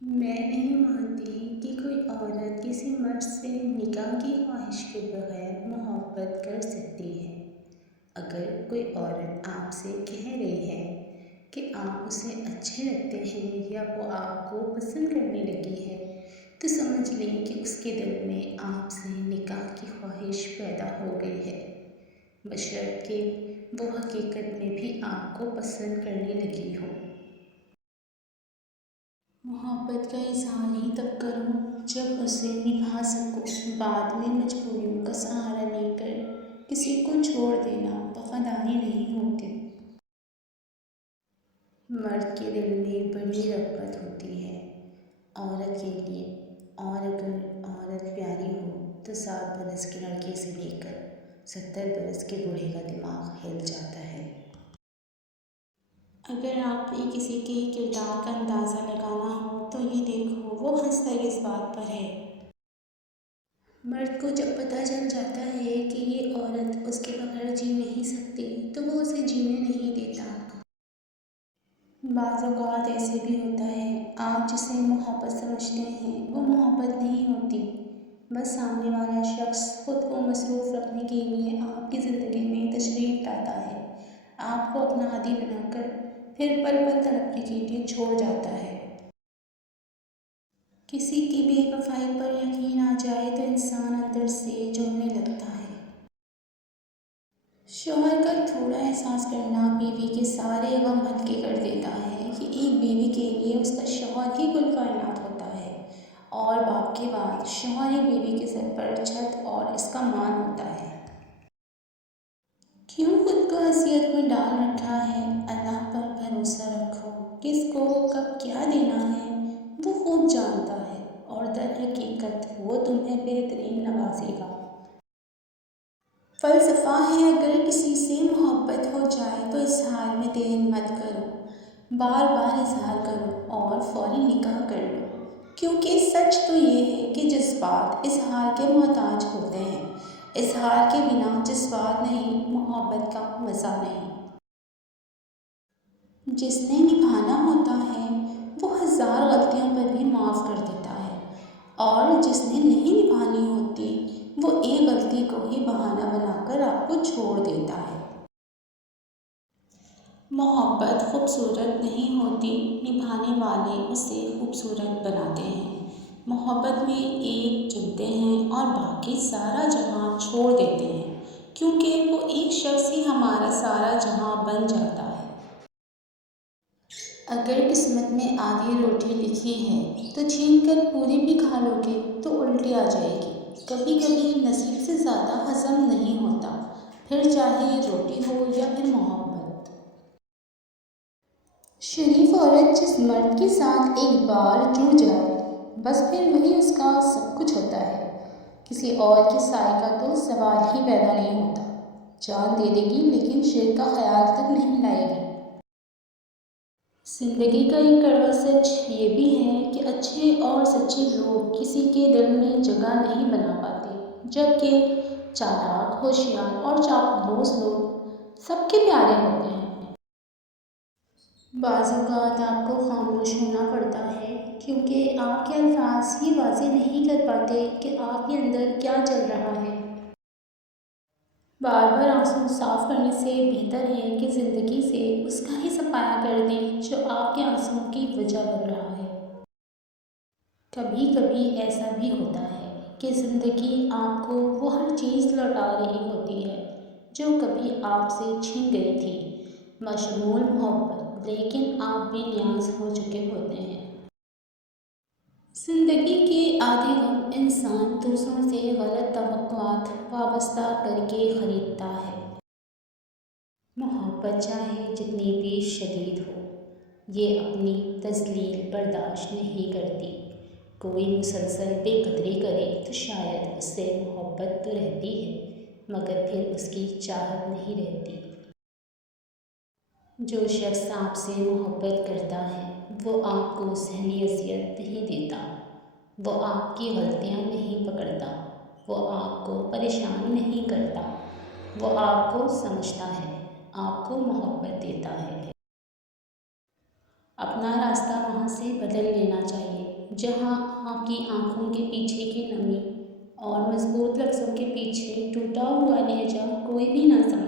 میں نہیں مانتی کہ کوئی عورت کسی مرد سے نکاح کی خواہش کے بغیر محبت کر سکتی ہے۔ اگر کوئی عورت آپ سے کہہ رہی ہے کہ آپ اسے اچھے لگتے ہیں یا وہ آپ کو پسند کرنے لگی ہے تو سمجھ لیں کہ اس کے دل میں آپ سے نکاح کی خواہش پیدا ہو گئی ہے، بشرطیکہ وہ حقیقت میں بھی آپ کو پسند کرنے لگی ہو۔ محبت کا اظہار ہی تب کرو جب اسے نبھا سکو۔ بعد میں مجبوریوں کا سہارا لے کر کسی کو چھوڑ دینا وفاداری نہیں ہوتی۔ مرد کے دل میں بڑی رغبت ہوتی ہے عورت کے لیے، اور اگر عورت پیاری ہو تو 7 برس کے لڑکے سے لے کر 70 برس کے بوڑھے کا دماغ ہل جاتا ہے۔ اگر آپ نے کسی کے کردار کا اندازہ لگانا ہو تو یہ دیکھو وہ ہنستا کس بات پر ہے۔ مرد کو جب پتہ چل جاتا ہے کہ یہ عورت اس کے بغیر جی نہیں سکتی تو وہ اسے جینے نہیں دیتا۔ بعض اوقات ایسے بھی ہوتا ہے آپ جسے محبت سمجھتے ہیں وہ محبت نہیں ہوتی، بس سامنے والا شخص خود کو مصروف رکھنے کے لیے آپ کی زندگی میں تشریف لاتا ہے، آپ کو اپنا عادی بنا کر پھر پل پل تڑپنے کے لیے چھوڑ جاتا ہے۔ کسی کی بے وفائی پر یقین آ جائے تو انسان اندر سے جلنے لگتا ہے۔ شوہر کا تھوڑا احساس کرنا بیوی کے سارے غم ہلکے کر دیتا ہے کہ ایک بیوی کے لیے اس کا شوہر ہی کل کائنات ہوتا ہے، اور باپ کے بعد شوہر ہی بیوی کے سر پر چھت اور اس کا مان ہوتا ہے۔ کیوں خود کو اذیت میں ڈال رکھا ہے؟ اللہ پر بھروسہ رکھو، کس کو کب کیا دینا ہے وہ خوب جانتا ہے، اور در حقیقت وہ تمہیں بہترین نوازے گا۔ فلسفہ ہے اگر کسی سے محبت ہو جائے تو اظہار میں دیر مت کرو، بار بار اظہار کرو اور فوری نکاح کر لو، کیونکہ سچ تو یہ ہے کہ جذبات اظہار کے محتاج ہوتے ہیں، اظہار کے بنا جذبات نہیں، محبت کا مزہ نہیں۔ جس نے نبھانا ہوتا ہے وہ 1000 غلطیوں پر بھی معاف کر دیتا ہے، اور جس نے نہیں نبھانی ہوتی وہ ایک غلطی کو ہی بہانہ بنا کر آپ کو چھوڑ دیتا ہے۔ محبت خوبصورت نہیں ہوتی، نبھانے والے اسے خوبصورت بناتے ہیں۔ محبت میں ایک چنتے ہیں اور باقی سارا جہاں چھوڑ دیتے ہیں، کیونکہ وہ ایک شخص ہی ہمارا سارا جہاں بن جاتا ہے۔ اگر قسمت میں آدھی روٹی لکھی ہے تو چھین کر پوری بھی کھا لو گے تو الٹی آ جائے گی۔ کبھی کبھی نصیب سے زیادہ ہضم نہیں ہوتا، پھر چاہے روٹی ہو یا پھر محبت۔ شریف عورت جس مرد کے ساتھ ایک بار جڑ جائے بس پھر وہی اس کا سب کچھ ہوتا ہے، کسی اور کے سائے کا تو سوال ہی پیدا نہیں ہوتا۔ جان دے دے گی لیکن شر کا خیال تک نہیں لائے گی۔ زندگی کا ایک کڑوا سچ یہ بھی ہے کہ اچھے اور سچے لوگ کسی کے دل میں جگہ نہیں بنا پاتے، جبکہ چالاک، ہوشیار اور چاپلوس لوگ سب کے پیارے ہوتے ہیں۔ بعض اوقات آپ کو خاموش ہونا پڑتا ہے کیونکہ آپ کے الفاظ ہی واضح نہیں کر پاتے کہ آپ کے اندر کیا چل رہا ہے۔ بار بار آنسو صاف کرنے سے بہتر ہے کہ زندگی سے اس کا ہی صفایا کر دیں جو آپ کے آنسوؤں کی وجہ بن رہا ہے۔ کبھی کبھی ایسا بھی ہوتا ہے کہ زندگی آپ کو وہ ہر چیز لوٹا رہی ہوتی ہے جو کبھی آپ سے چھن گئی تھی، بشمول محبت، لیکن آپ بے نیاز ہو چکے ہوتے ہیں۔ زندگی کے آدھے غم انسان دوسروں سے غلط توقعات وابستہ کر کے خریدتا ہے۔ محبت چاہے جتنی بھی شدید ہو، یہ اپنی تذلیل برداشت نہیں کرتی۔ کوئی مسلسل بے قدری کرے تو شاید اس سے محبت تو رہتی ہے مگر پھر اس کی چاہت نہیں رہتی۔ جو شخص آپ سے محبت کرتا ہے وہ آپ کو ذہنی اذیت نہیں دیتا، وہ آپ کی غلطیاں نہیں پکڑتا، وہ آپ کو پریشان نہیں کرتا، وہ آپ کو سمجھتا ہے، آپ کو محبت دیتا ہے۔ اپنا راستہ وہاں سے بدل لینا چاہیے جہاں آپ کی آنکھوں کے پیچھے کی نمی اور مضبوط لفظوں کے پیچھے ٹوٹا ہوا لہجہ کوئی بھی نہ سمجھ